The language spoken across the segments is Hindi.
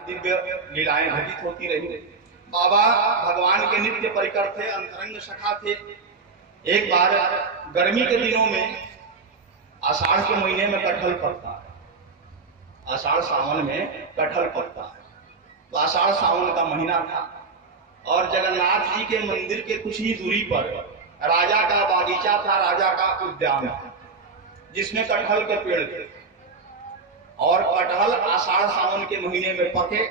दिव्य लीलाएं घटित होती रही। बाबा भगवान के नित्य परिकर थे, अंतरंग सखा थे। एक बार गर्मी के दिनों में आषाढ़ के महीने में कटहल पकता है, आषाढ़ सावन में कटहल पकता है। तो आषाढ़ सावन का महीना था और जगन्नाथ जी के मंदिर के कुछ ही दूरी पर राजा का बागीचा था, राजा का उद्यान था, जिसमें कटहल के पेड़ थे। और कटहल आषाढ़ सावन के महीने में पके,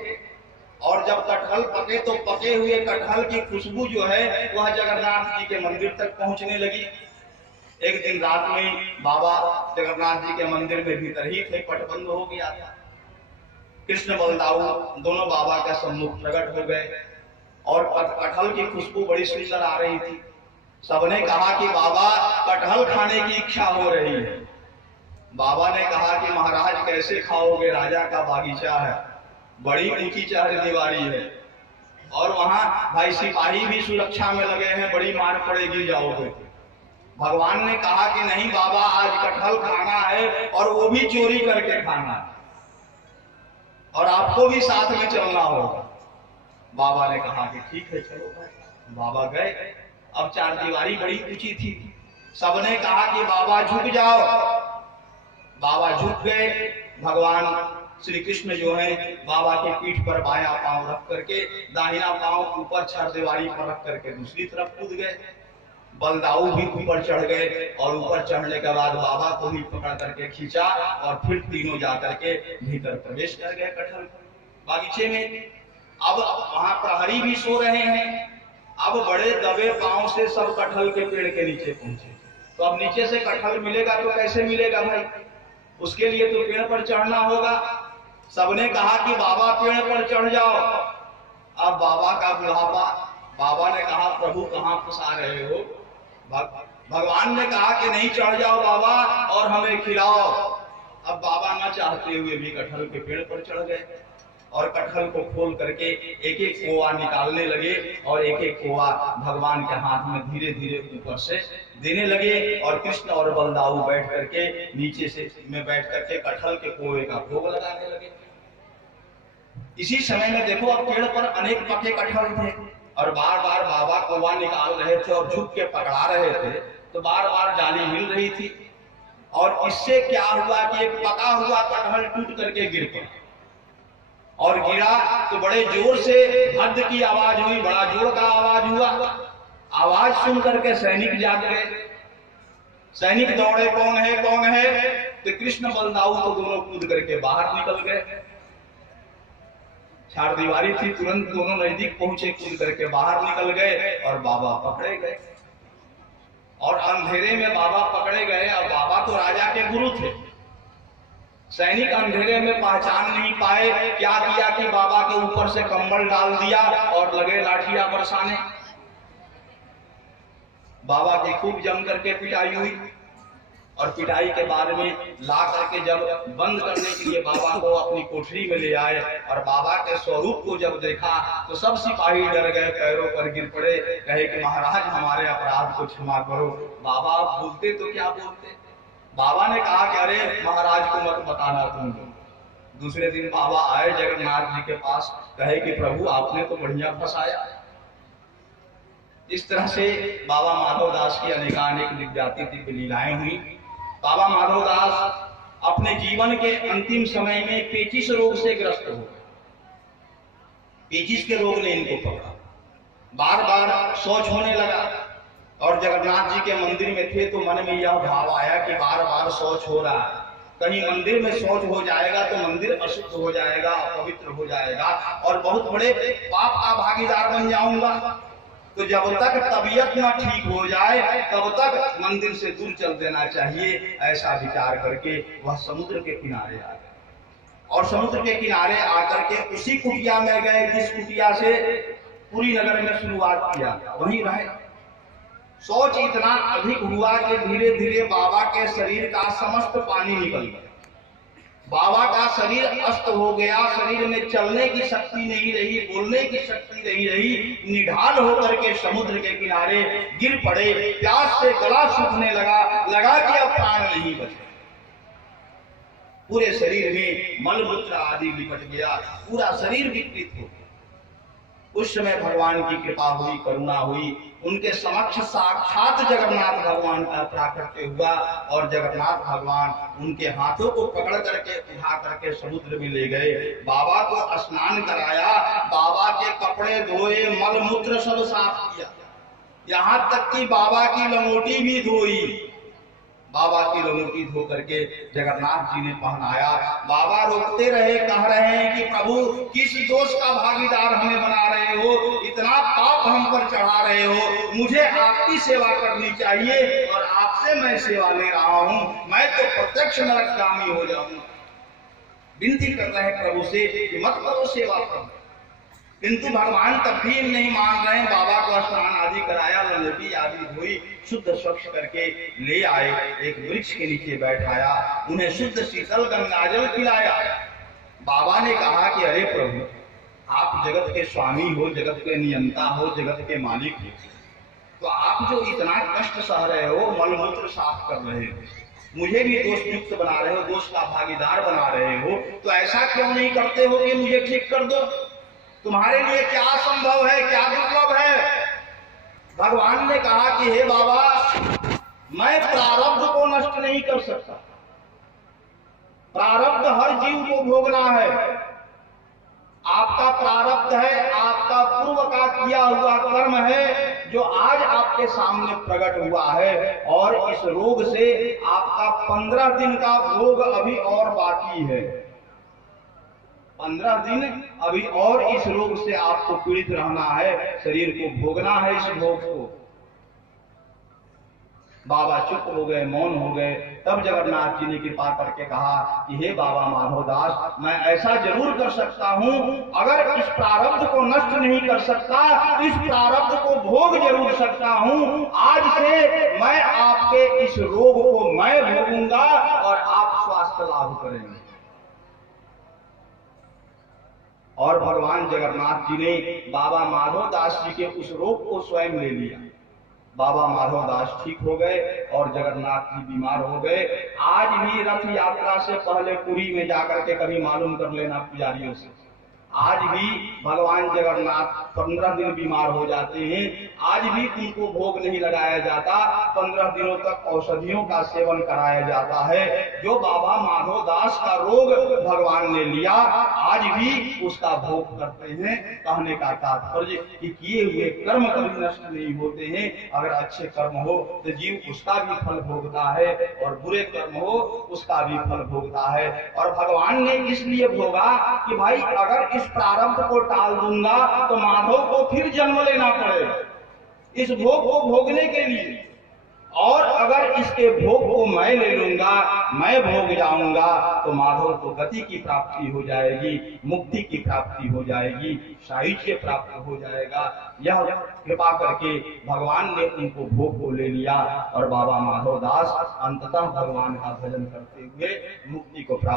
और जब कटहल पके तो पके हुए कटहल की खुशबू जो है वह जगन्नाथ जी के मंदिर तक पहुंचने लगी। एक दिन रात में बाबा जगन्नाथ जी के मंदिर में भीतर ही थे, पट बंद हो गया था। कृष्ण बलदाऊ दोनों बाबा के सम्मुख प्रकट हो गए और कटहल की खुशबू बड़ी सुंदर आ रही थी। सबने कहा कि बाबा कटहल खाने की इच्छा हो रही है। बाबा ने कहा कि महाराज कैसे खाओगे, राजा का बागीचा है, बड़ी ऊंची चारदीवारी है और वहां भाई सिपाही भी सुरक्षा में लगे हैं, बड़ी मार पड़ेगी जाओगे। भगवान ने कहा कि नहीं बाबा, आज कटहल खाना है और वो भी चोरी करके खाना है और आपको भी साथ में चलना होगा। बाबा ने कहा कि ठीक है चलो भाई। बाबा गए। अब चारदीवारी बड़ी ऊंची थी। सबने कहा कि बाबा झुक जाओ। बाबा झुक गए। भगवान श्री कृष्ण जो है बाबा के पीठ पर बायां पांव रख करके दाहिना पांव ऊपर चारदीवारी पर रख करके दूसरी तरफ कूद गए। बलदाऊ भी ऊपर चढ़ गए और ऊपर चढ़ने के बाद बाबा को भी पकड़ करके खींचा और फिर तीनों जाकर के भीतर प्रवेश कर गए कटहल बागीचे में। अब वहां प्रहरी भी सो रहे हैं। अब बड़े दबे पांव से सब कटहल के पेड़ के नीचे पहुंचे। तो अब नीचे से कटहल मिलेगा तो कैसे मिलेगा भाई, उसके लिए तो पेड़ पर चढ़ना होगा। सबने कहा कि बाबा पेड़ पर चढ़ जाओ। अब बाबा का बुढ़ापा, बाबा ने कहा प्रभु कहां फंसा रहे हो। भगवान ने कहा कि नहीं चढ़ जाओ बाबा और हमें खिलाओ। अब बाबा न चाहते हुए भी कटहल के पेड़ पर चढ़ गए और कटहल को खोल करके एक एक कोआ निकालने लगे और एक एक कोआ भगवान के हाथ में धीरे धीरे ऊपर से देने लगे। और कृष्ण और बलदाऊ बैठ करके नीचे से में बैठ करके कटहल के कोए का भोग लगाने लगे। इसी समय में देखो अब पेड़ पर अनेक पके कटहल थे और बार बार बाबा कोआ निकाल रहे थे और झुक के पकड़ा रहे थे, तो बार बार डाली मिल रही थी। और इससे क्या हुआ कि एक पका हुआ कटहल टूट करके गिर पड़ा और गिरा तो बड़े जोर से हद की आवाज हुई, बड़ा जोर का आवाज हुआ। आवाज सुन करके सैनिक जाग गए। सैनिक दौड़े, कौन है कौन है। तो कृष्ण बलदाऊ तो दोनों कूद करके बाहर निकल गए। चारदीवारी थी, तुरंत दोनों नजदीक पहुंचे, कूद करके बाहर निकल गए और बाबा पकड़े गए। और अंधेरे में बाबा पकड़े गए। और बाबा तो राजा के गुरु थे। सैनिक अंधेरे में पहचान नहीं पाए। क्या किया कि बाबा के ऊपर से कंबल डाल दिया और लगे लाठियां बरसाने। बाबा की खूब जम करके पिटाई हुई और पिटाई के बाद में ला करके जब बंद करने के लिए बाबा को अपनी कोठरी में ले आए और बाबा के स्वरूप को जब देखा तो सब सिपाही डर गए, पैरों पर गिर पड़े, कहे कि महाराज हमारे अपराध को क्षमा करो। बाबा आप बोलते तो क्या बोलते। बाबा ने कहा कि अरे महाराज को मत बताना तुम। दूसरे दिन बाबा आए जगन्नाथ जी के पास, कहे कि प्रभु आपने तो बढ़िया फंसाया। इस तरह से बाबा माधवदास की अनेकानेक दिव्याति दिव्य लीलाएं हुई। बाबा माधवदास अपने जीवन के अंतिम समय में पेचिश रोग से ग्रस्त हो गए। पेचिश के रोग ने इनको पकड़ा, बार बार शौच होने लगा। और जगन्नाथ जी के मंदिर में थे तो मन में यह भाव आया कि बार बार शौच हो रहा है, कहीं मंदिर में शौच हो जाएगा तो मंदिर अशुद्ध हो जाएगा, अपवित्र हो जाएगा और बहुत बड़े पाप का भागीदार बन जाऊंगा। तो जब तक तबीयत न ठीक हो जाए तब तक मंदिर से दूर चल देना चाहिए। ऐसा विचार करके वह समुद्र के किनारे आ गए और समुद्र के किनारे आकर के उसी कुटिया में गए जिस कुटिया से पुरी नगर में शुरुआत किया, वहीं रहे। शौच इतना अधिक हुआ कि धीरे धीरे बाबा के शरीर का समस्त पानी निकल गया। बाबा का शरीर अस्त हो गया। शरीर में चलने की शक्ति नहीं रही, बोलने की शक्ति नहीं रही। निढाल होकर के समुद्र के किनारे गिर पड़े। प्यास से गला सूखने लगा कि अब प्राण नहीं बचे। पूरे शरीर में मलमूत्र आदि लिपट गया, पूरा शरीर विकृत हो गया। उस समय भगवान की कृपा हुई, करुणा हुई, उनके समक्ष साक्षात जगन्नाथ भगवान का प्राकट्य हुआ और जगन्नाथ भगवान उनके हाथों को पकड़ करके उठा करके समुद्र में ले गए। बाबा को स्नान कराया, बाबा के कपड़े धोए, मल मूत्र सब साफ किया, यहाँ तक कि बाबा की लंगोटी भी धोई। बाबा की लंगोटी धो करके जगन्नाथ जी ने पहनाया। बाबा रोकते रहे, कह रहे हैं कि प्रभु किस दोष का भागीदार हमें बना रहे हो, इतना पाप हम पर चढ़ा रहे हो, मुझे आपकी सेवा करनी चाहिए और आपसे मैं सेवा ले रहा हूँ, मैं तो प्रत्यक्ष नरकगामी हो जाऊंगा। विनती कर रहे हैं प्रभु से कि मत करो सेवा करो, किंतु भगवान तब भी नहीं मान रहे। बाबा को स्नान आदि कराया, लंगोटी आदि धोई, शुद्ध स्वच्छ करके ले आए, एक वृक्ष के नीचे बैठाया, उन्हें शुद्ध शीतल गंगाजल पिलाया। बाबा ने कहा कि अरे प्रभु, आप जगत के स्वामी हो, जगत के नियंता हो, जगत के मालिक हो, तो आप जो इतना कष्ट सह रहे हो, मलमूत्र साफ कर रहे हो, मुझे भी दोष युक्त बना रहे हो, दोष का भागीदार बना रहे हो, तो ऐसा क्यों नहीं करते हो कि मुझे ठीक कर दो? तुम्हारे लिए क्या संभव है, क्या दुर्लभ है? भगवान ने कहा कि हे बाबा, मैं प्रारब्ध को नष्ट नहीं कर सकता, प्रारब्ध हर जीव को भोगना है। आपका प्रारब्ध है, आपका पूर्व का किया हुआ कर्म है जो आज आपके सामने प्रकट हुआ है, और इस रोग से आपका 15 दिन का भोग अभी और बाकी है। 15 दिन अभी और इस रोग से आपको पीड़ित रहना है, शरीर को भोगना है इस भोग को। बाबा चुप हो गए, मौन हो गए। तब जगन्नाथ जी ने कृपा करके कहा कि हे बाबा माधवदास, मैं ऐसा जरूर कर सकता हूं, अगर इस प्रारब्ध को नष्ट नहीं कर सकता, इस प्रारब्ध को भोग जरूर सकता हूं। आज से मैं आपके इस रोग को मैं भोगूंगा और आप स्वास्थ्य लाभ करेंगे। और भगवान जगन्नाथ जी ने बाबा माधवदास जी के उस रोग को स्वयं ले लिया। बाबा माधवदास ठीक हो गए और जगन्नाथ जी बीमार हो गए। आज भी रथ यात्रा से पहले पुरी में जाकर के कभी मालूम कर लेना पुजारियों से, आज भी भगवान जगन्नाथ 15 दिन बीमार हो जाते हैं, आज भी उनको भोग नहीं लगाया जाता, 15 दिनों तक औषधियों का सेवन कराया जाता है। जो बाबा माधवदास का रोग भगवान ने लिया, आज भी उसका भोग करते हैं। कहने का तात्पर्य कि किए हुए कर्म कभी नष्ट नहीं होते हैं। अगर अच्छे कर्म हो तो जीव उसका भी फल भोगता है, और बुरे कर्म हो उसका भी फल भोगता है। और भगवान ने इसलिए भोगा कि भाई अगर इस प्रारब्ध को टाल दूंगा तो माधव को फिर जन्म लेना पड़ेगा इस भोग को भोगने के लिए, और अगर इसके भोग को मैं ले लूंगा, मैं भोग जाऊंगा, तो माधव को गति की प्राप्ति हो जाएगी, मुक्ति की प्राप्ति हो जाएगी, साहित्य प्राप्त हो जाएगा। यह कृपा करके भगवान ने उनको भोग को ले लिया और बाबा माधवदास अंततः भगवान का भजन करते हुए मुक्ति को प्राप्त